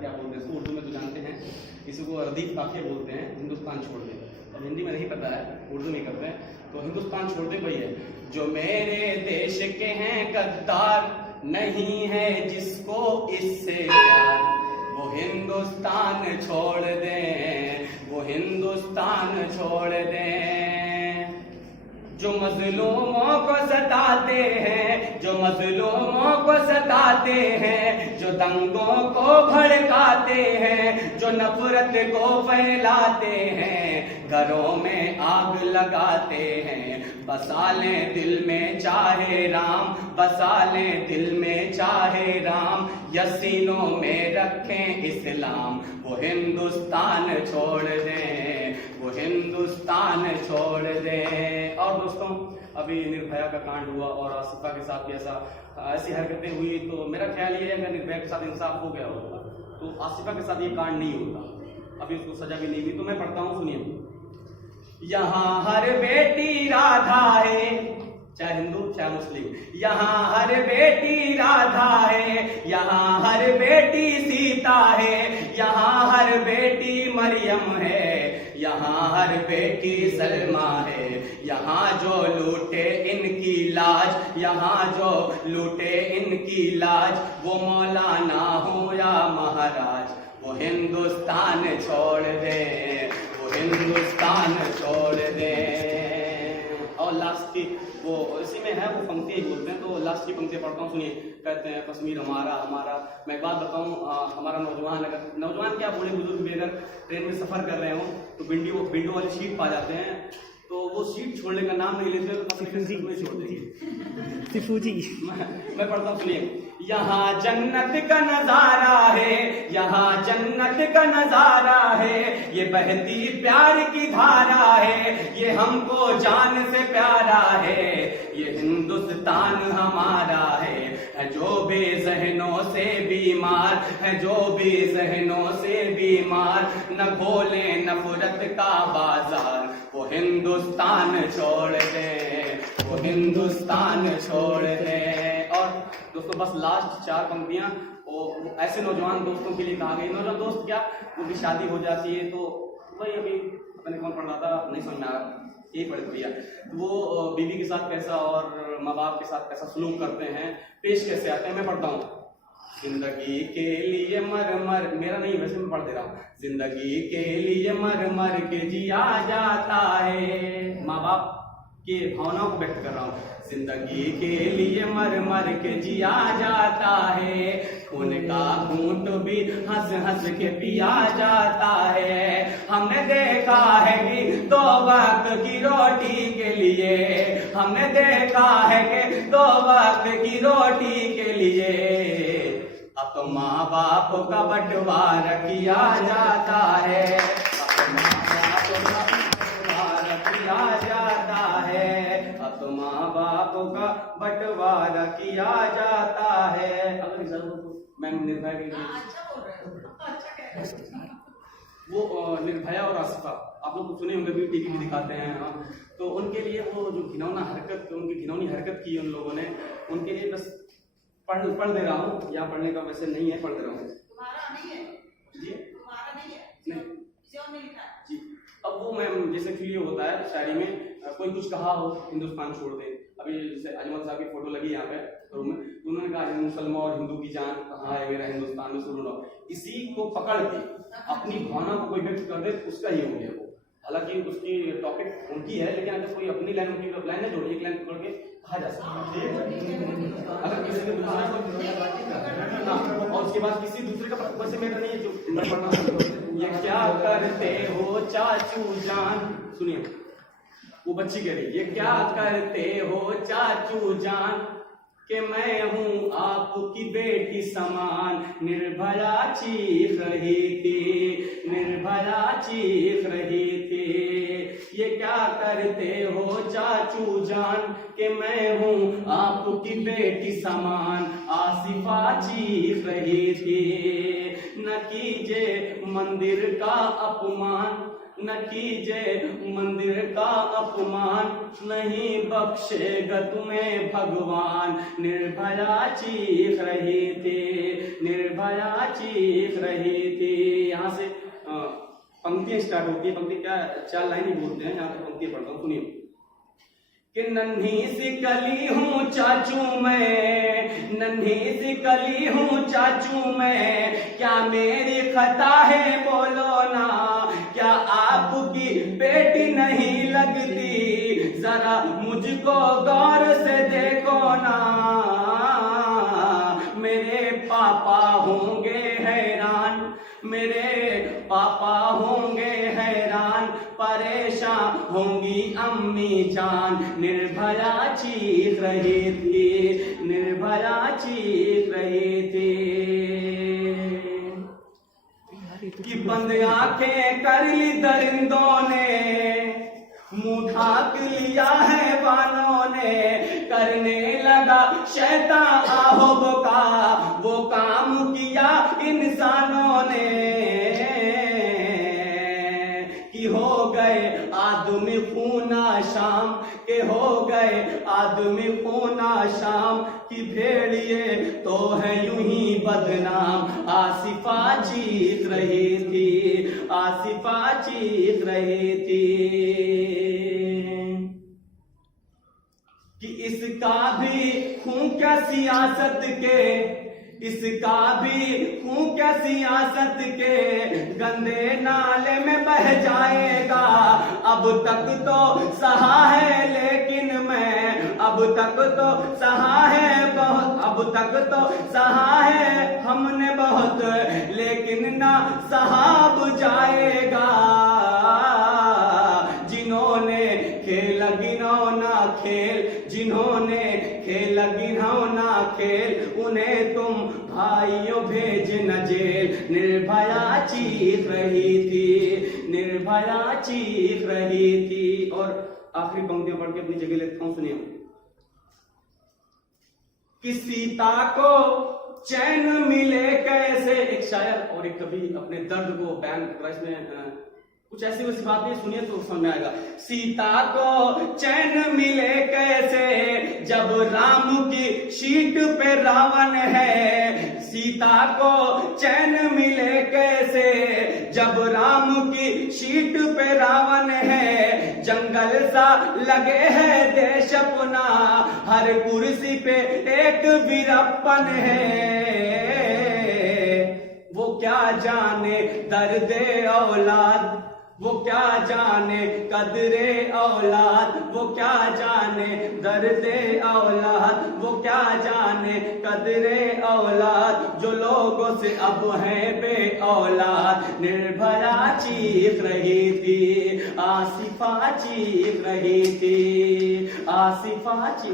क्या बोलते हैं इसको, उर्दू में तो जानते हैं, किसी को रदीफ काफिया बोलते हैं, हिंदुस्तान छोड़ दे। अब हिंदी में नहीं पता है, उर्दू में करते हैं, तो हिंदुस्तान छोड़ दे वही है। जो मेरे देश के हैं गद्दार, नहीं है जिसको इससे प्यार, वो हिंदुस्तान छोड़ दें, वो हिंदुस्तान छोड़ दें। जो मजलूमों को सताते हैं, जो मजलूमों को सताते हैं, जो दंगों को भड़काते हैं, जो नफरत को फैलाते हैं, घरों में आग लगाते हैं, बसा लें दिल में चाहे राम, बसा लें दिल में चाहे राम, यसीनों में रखें इस्लाम, वो हिंदुस्तान छोड़ दें, वो हिंदुस्तान छोड़ दें। और दोस्तों, अभी निर्भया का कांड हुआ और आसिफा के साथ भी ऐसी हरकतें हुई, तो मेरा ख्याल ये है अगर निर्भया के साथ इंसाफ हो गया होगा तो आसिफा के साथ ये कांड नहीं होता, अभी उसको सजा भी नहीं हुई। तो मैं पढ़ता हूँ, सुनिए। यहाँ हर बेटी राधा है, चाहे हिंदू चाहे मुस्लिम, यहाँ हर बेटी राधा है, यहाँ हर बेटी सीता है, यहाँ हर बेटी मरियम है, यहाँ हर बेटी सलमा है, यहाँ जो लूटे इनकी लाज, यहाँ जो लूटे इनकी लाज, वो मौलाना हो या महाराज, वो हिंदुस्तान छोड़ दे, वो हिंदुस्तान छोड़ दे। और लास्ट की वो इसी में है, वो पंक्ति ही बोलते हैं, तो लास्ट की पंक्ति पढ़ता हूँ, सुनिए। कहते हैं कश्मीर हमारा हमारा। मैं एक बात बताऊँ, हमारा नौजवान, अगर नौजवान क्या बूढ़े बुजुर्ग भी अगर ट्रेन में सफर कर रहे हो तो विंडो वाली सीट पा जाते हैं, तो वो सीट छोड़ने का नाम नहीं लेते, तो छोड़ देंगे सिफूजी। मैं पढ़ता हूँ, सुनिए। यहाँ जन्नत का नजारा है, यहाँ जन्नत का नजारा है, ये बहती प्यार की धारा है, ये हमको जान से प्यारा है, ये हिंदुस्तान हमारा है। जो भी ज़हनों से बीमार है, जो भी ज़हनों से बीमार, न खोले नफरत का बाजार, वो हिंदुस्तान छोड़ दे, वो हिंदुस्तान छोड़ दे। और दोस्तों बस लास्ट 4 पंक्तियां वो ऐसे नौजवान दोस्तों के लिए कहा गई। नौजवान दोस्त क्या, उनकी शादी हो जाती है, तो वही अभी पता नहीं कौन पढ़ रहा था, नहीं समझ में आ रहा, यही पढ़ दिया, वो बीवी के साथ कैसा और माँ बाप के साथ कैसा सलूक करते हैं, पेश कैसे आते हैं। मैं पढ़ता हूँ। जिंदगी के लिए मर मर, मेरा नहीं वैसे मैं पढ़ दे रहा हूँ। जिंदगी के लिए मर मर के जिया जाता है, माँ बाप के भावनाओं को व्यक्त कर रहा हूँ। जिंदगी के लिए मर मर के जिया जाता है, खून का घूंट भी हंस हंस के पिया जाता है। हमने देखा है कि 2 वक्त की रोटी के लिए, हमने देखा है कि 2 वक्त की रोटी के लिए अब तो माँ बाप का बंटवारा किया जाता है, अब माँ बाप का बंटवारा किया जाता है, अब तो माँ बाप का बंटवारा किया जाता है। मैम निर्भया की वो निर्भया और आसिफा आप लोग सुने होंगे, भी टीवी भी दिखाते हैं, हाँ। तो उनके लिए वो जो घिनौना हरकत, उनकी घिनौनी हरकत की उन लोगों ने, उनके लिए बस पढ़ दे रहा हूँ। यहाँ पढ़ने का वैसे नहीं है, पढ़ दे रहा हूँ। तुम्हारा नहीं है जी, तुम्हारा नहीं है, नहीं किसी और ने लिखा है जी। अब वो मैम जैसे कि ये होता है शायरी में, कोई कुछ कहा हो, हिंदुस्तान छोड़ दे। अभी जैसे अजमल साहब की फोटो लगी यहाँ पे रूम में, तो उन्होंने कहा मुसलमान और हिंदू की जान कहाँ है मेरा हिंदुस्तान में सुन लो। इसी को पकड़ के अपनी भावना को कोई व्यक्त कर दे, उसका ही हो गया वो। हालांकि उसकी टॉपिक उनकी है, लेकिन अगर कोई अपनी लाइन, उनकी लाइन है जोड़ी, एक लाइन पकड़ के कहा जा सकता है। अगर किसी के दूसरे को, और उसके बाद किसी दूसरे का वैसे मेरा नहीं है जो पढ़ना। ये क्या करते हो चाचू जान, सुनिए वो बच्ची कह रही, ये क्या करते हो चाचू जान, कि मैं हूँ आपकी बेटी समान। निर्भया चीख रही थी, निर्भया चीख रही थी, ये क्या करते हो चाचू जान, कि मैं हूँ आपकी बेटी समान। आसिफा चीख रही थी, न कीजिए मंदिर का अपमान, न कीजे मंदिर का अपमान, नहीं बख्शेगा तुम्हें भगवान। निर्भया चीख रही थी, निर्भया चीख रही थी। यहाँ से पंक्तियां स्टार्ट होती है। पंक्ति क्या 4 लाइन ही बोलते हैं, यहाँ पे पंक्तियां पढ़ता हूँ, सुनिए। कि नन्ही सी कली हूँ चाचू मैं, नन्ही सी कली हूँ चाचू मैं, क्या मेरी खता है बोलो ना, क्या आपकी बेटी नहीं लगती, जरा मुझको गौर से देखो ना। मेरे पापा होंगे हैरान, मेरे पापा होंगे हैरान, परेशान होंगी अम्मी जान। निर्भया चीख रही थी, निर्भया चीख रही थी। कि बंद आंखें कर ली दरिंदों ने, मुंह ढाक लिया है वानों ने, करने लगा शैतान आहोब का, वो काम किया इंसानों ने। कि हो गए आदमी खूना शाम, के हो गए आदमी खूना शाम, कि भेड़िए तो है यूं ही बदनाम। आसिफा चीख रही थी, आसिफा चीख रही थी। कि इसका भी खून क्या सियासत के, इसका भी खून क्या सियासत के, गंदे नाले में बह जाएगा। अब तक तो सहा है लेकिन मैं, अब तक तो सहा है बहुत, अब तक तो सहा है हमने बहुत, लेकिन ना सहाब जाएगा। जिन्होंने खेल गिनौना खेल, जिन्होंने खेल गिनौना खेल, उन्हें तुम भाइयों भेज न जेल। निर्भया चीख रही थी, निर्भया चीख रही थी। और आखिरी पंक्तियां पढ़ के अपनी जगह लेता हूं, सुनिए। कि सीता को चैन मिले कैसे, एक शायर और एक कवि अपने दर्द को बयान कर इसमें कुछ ऐसी वैसी बातें सुनिए तो समझ में आएगा। सीता को चैन मिले कैसे, जब राम की शीट पे रावण है। सीता को चैन मिले कैसे, जब राम की शीट पे रावण है। जंगल सा लगे है देश अपना, हर कुर्सी पे एक वीरप्पन है। वो क्या जाने दर्दे औलाद, वो क्या जाने कदरे औलाद, वो क्या जाने दर्दे औलाद, वो क्या जाने कदरे औलाद, जो लोगों से अब है बे औलाद। निर्भया चीख रही थी, आसिफा चीख रही थी, आसिफा चीख